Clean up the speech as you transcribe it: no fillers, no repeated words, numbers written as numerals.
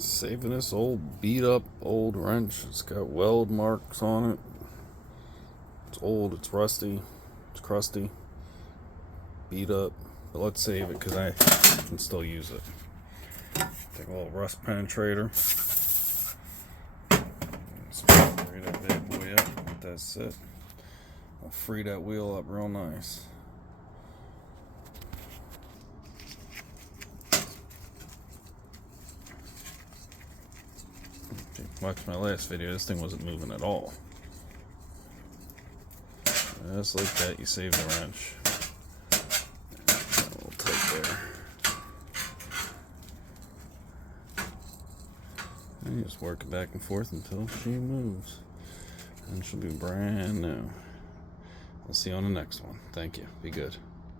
Saving this old beat up old wrench. It's got weld marks on it. It's old, it's rusty, it's crusty, beat up. But let's save it because I can still use it. Take a little rust penetrator. Spray that bad boy up. Let that sit. I'll free that wheel up real nice. Watch my last video, this thing wasn't moving at all. Just like that, you save the wrench. A little tight there. And you just work it back and forth until she moves. And she'll be brand new. I'll see you on the next one. Thank you. Be good.